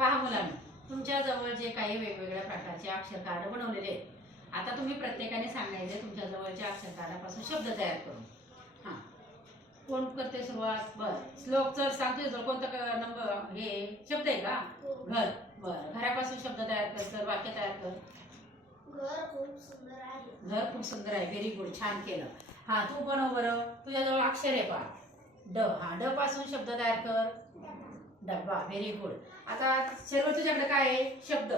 पहा मुलांनो, तुमच्या जवळ जे काही वेगवेगळ्या प्रकारचे अक्षर कार्ड बनवलेले आहेत. आता तुम्ही प्रत्येकाने सांगायचे तुमच्या जवळच्या अक्षर कार्डापासून शब्द तयार करून. हां, कोण करते सुरुवात? बरं, श्लोक तर सांगतोय जो कोणता नंबर हे शब्द आहे का? घर. बरं, घरापासून शब्द तयार कर, वाक्य तयार कर. घर खूप सुंदर आहे. घर खूप सुंदर आहे. व्हेरी गुड, छान केलं. हा, तू बनव बरं. तुझ्याजवळ अक्षर आहे पहा, ड. हा, ड पासून शब्द तयार कर. डब्बा. Very good. आता सर्व तुझ्याकडे काय आहे? शब्द.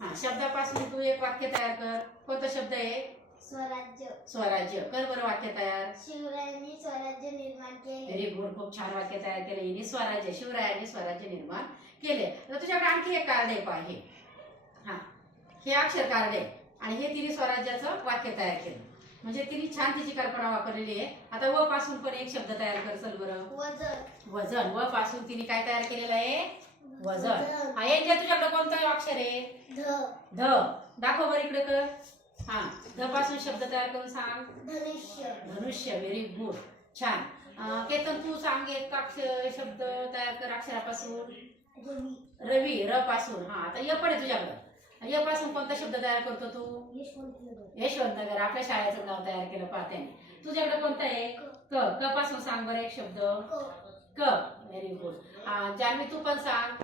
हा, शब्दापासून तू एक वाक्य तयार कर. कोणता शब्द आहे? स्वराज्य. स्वराज्य. कर बरं वाक्य तयार. शिवरायांनी स्वराज्य निर्माण केले. व्हेरी गुड, खूप छान वाक्य तयार केलं. हिने स्वराज्य, शिवरायांनी स्वराज्य निर्माण केले. तर तुझ्याकडे आणखी एक कार्ड आहे पहा, हे. हा, हे अक्षर कार्ड आहे आणि हे तिने स्वराज्याचं वाक्य तयार केलं. म्हणजे तिने छान तिची कल्पना वापरलेली आहे. आता व पासून पण एक शब्द तयार कर. चल बरं. वजन. वजन. व पासून तिने काय तयार केलेलं आहे? वजन. हा, यांच्या तुझ्याकडे कोणतं अक्षर आहे? ध. ध. दाखव बरं इकडे कर. हा, ध पासून शब्द तयार करून सांग. धनुष्य. धनुष्य. व्हेरी गुड, छान. केतन, तू सांग एक अक्षर शब्द तयार कर अक्षरापासून. रवी. रवी. र पासून. हा, आता य पण आहे तुझ्याकडं. य पासून कोणता शब्द तयार करतो तू? यशवंतनगर. यशवंतनगर. आपल्या शाळेचं नाव तयार केलं पाहते. तुझ्याकडे कोणतं आहे? क. क पासून सांग बरं एक शब्द. क. Very good. जान्हवी, तू पण सांग.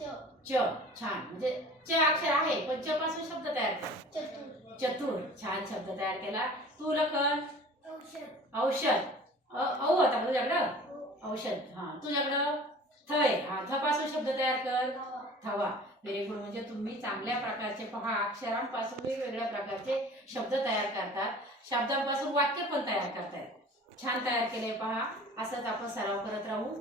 च. च. छान. म्हणजे च अक्षर आहे पण च पासून शब्द तयार कर. चतुर. चतुर. छान शब्द तयार केला. तू लखन. औषध. औषध. औ होता तुझ्याकडं? औषध. हा, तुझ्याकडं थ आहे. हा, थ पासून शब्द तयार कर. थवा. Very good. म्हणजे तुम्ही चांगल्या प्रकारचे पहा अक्षरांपासून वेगवेगळ्या प्रकारचे शब्द तयार करतात. शब्दांपासून वाक्य पण तयार करतायत. छान तयार केले पहा. असंच आपण सराव करत राहू.